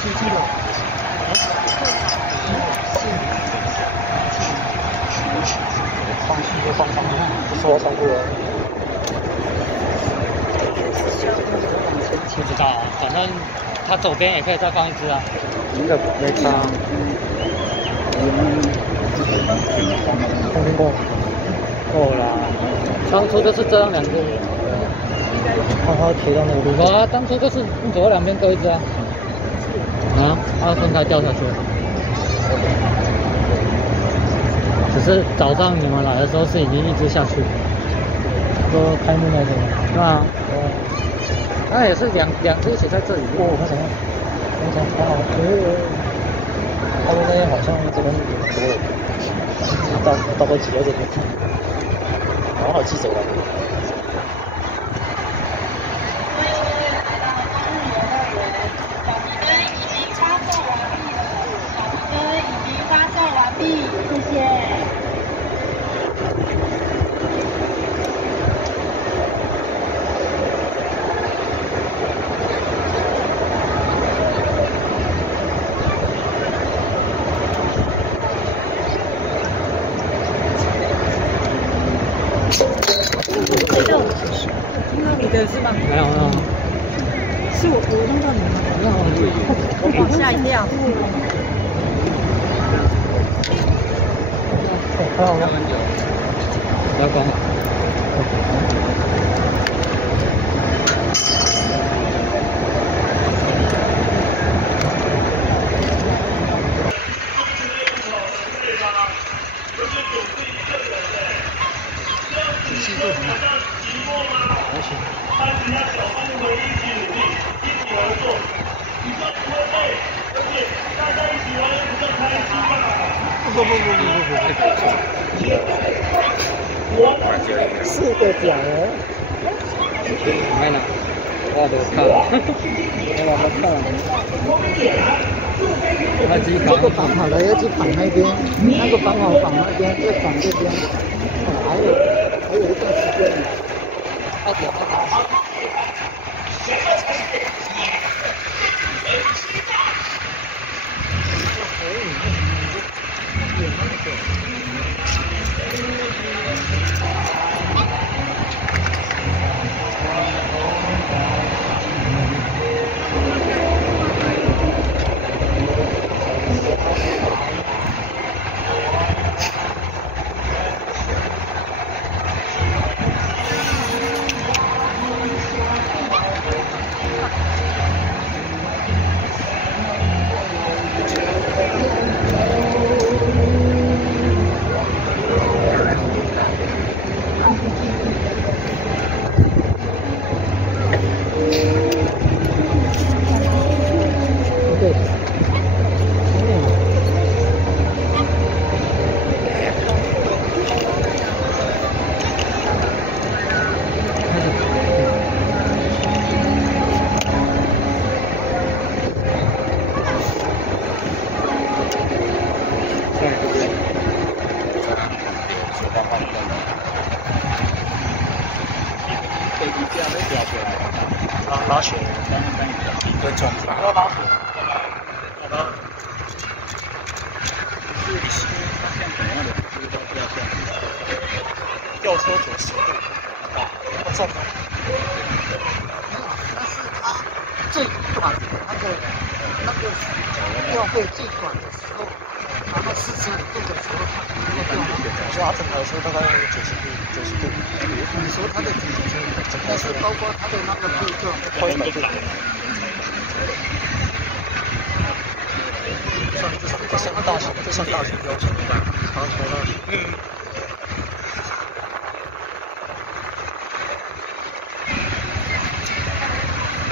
7楼。上去就上上面，不说上过了。不知道啊，反正它左边也可以再放一只啊。应该没差。放过。够啦，当初就是这样2只。它贴到那个地方啊，当初就是左右两边各一只啊。啊，它分开掉下去了。只是早上你们来的时候是已经一只下去了，说开幕那天，是吧？那也是两只一起在这里。哦，那什么？非常好，他们那天好像这边很多人，大概几个人？好好记者了。谢谢。听到你的是吗？没有。是我弄到你吗？没有，我吓一跳。还好吗？不要关了。仔细做什么？还行。不，4个角哦。没呢，我都看了，这个绑好了要去绑那边，那个绑好绑那边，再绑这边。还有一段时间呢。快点。拉血，跟转发。要拉血。是一些发现怎样的这个掉线，吊车90度，要重吗？没有，但是它最短的那个吊会最短的时候，达到45度的时候，它能够掉。所以它整台车大概90度。你说它的底层，但是包括它的那个配重，会没来。这算大型要求吧？长球了。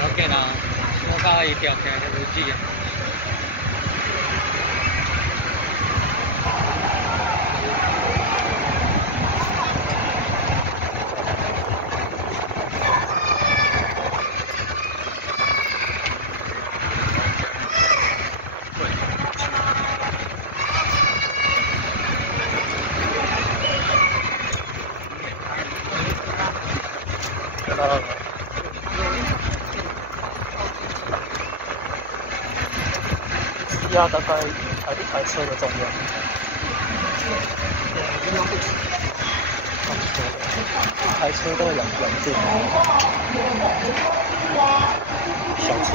OK 啦，我大概一条起来就无止啊。压大概一台车的重量。差不多，一台车大概2吨。小车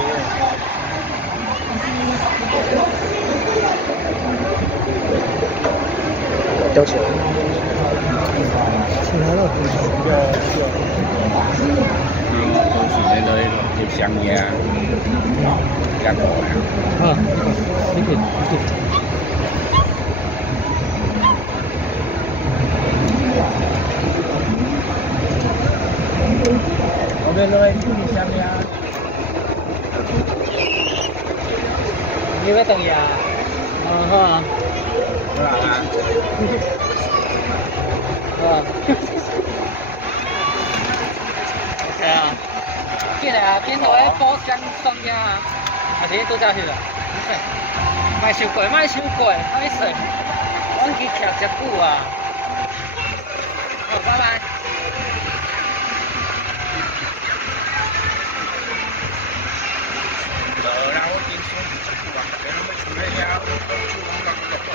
吊起来。起来了。都是那个就香烟，干活呀。啊，你可以。我们来处理香烟。你要等呀？好。好啦。OK 啊。进来啊！边头咧煲香酸呀，还是都走去啦？卖收过，卖收过，歹势。我去徛遮久啊。好，拜拜。然后听说你出去玩，别人没出来呀，就往那个跑。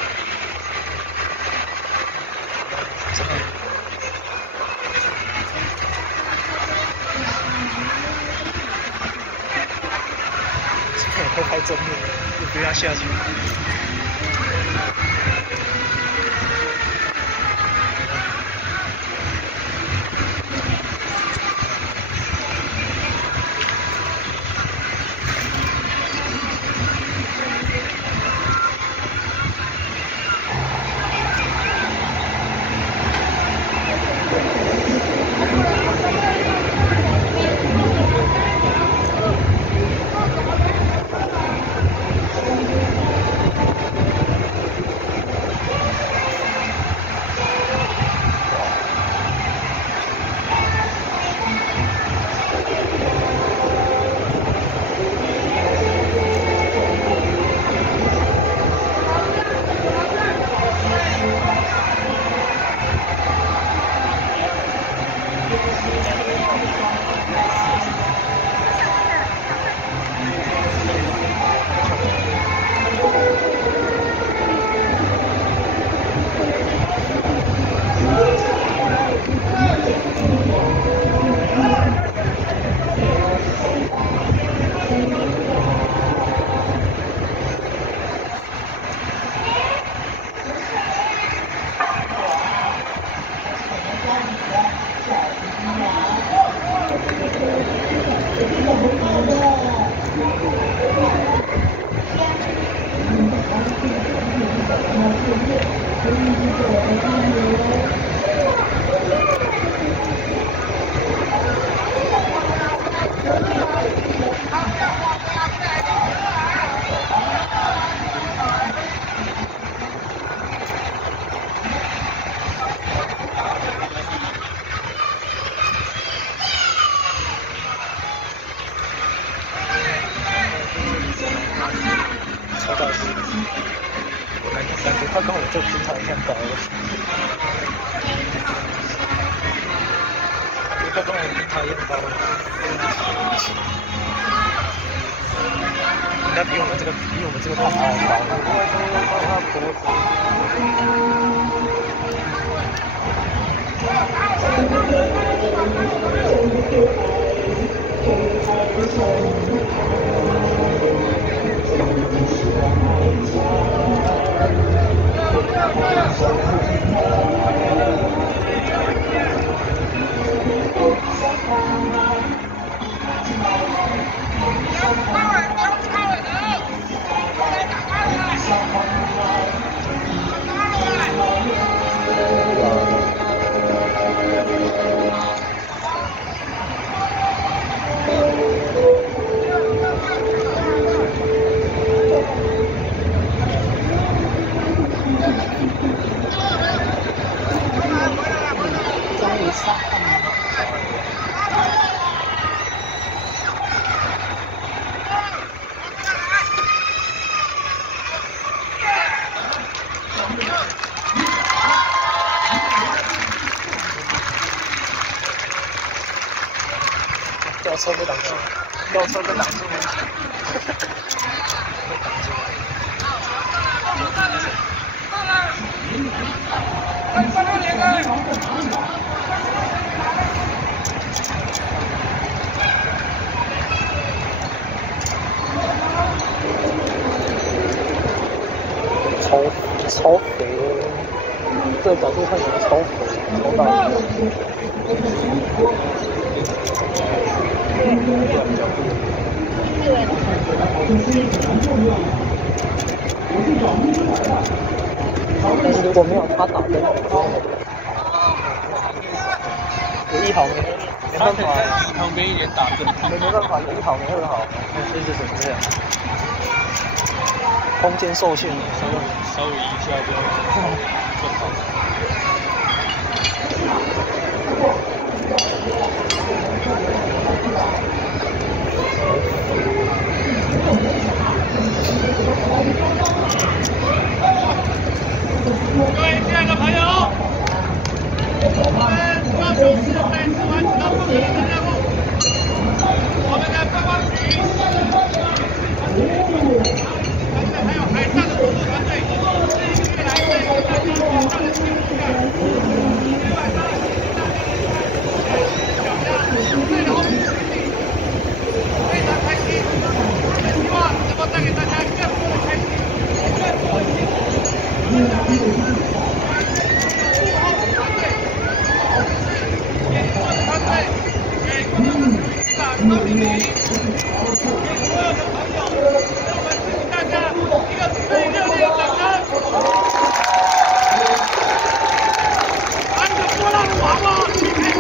会拍正面的，就不要下去。感觉它跟我这平常一样高了，它跟我平常一样高了，应该比我们这个塔还要吊车被挡住，吊车被挡住了。被挡住了。超肥的，这个角度看起来超肥，超大。但是如果没有他打灯，有一好没办法，旁边一点打灯，没办法，有一好没二好，所以就只能这样。空间受限，稍微一下就更好。各位亲爱的朋友，我们高雄市再次完成了不可能的任务。我们的观光局，还有海上的工作团队，持续来对大家晚上的节目看。今天晚上小家最后的决定，非常开心，也希望能够带给大家更多的开心，更多的幸福。高明明，给所有的朋友，给我们支持大家一个最热烈的掌声！把你的波浪娃娃举开始！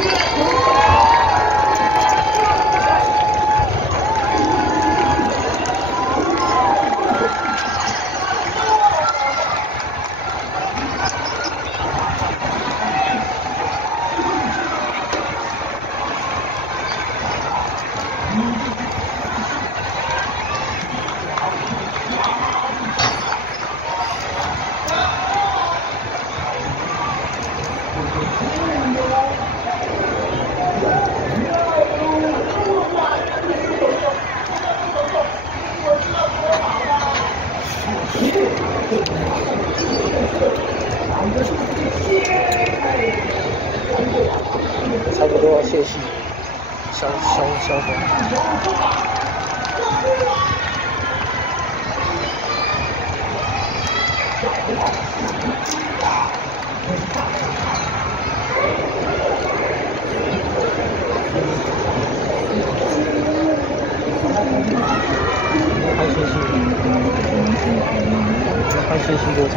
差不多泄气，消风。拍泄气，拍泄气过程。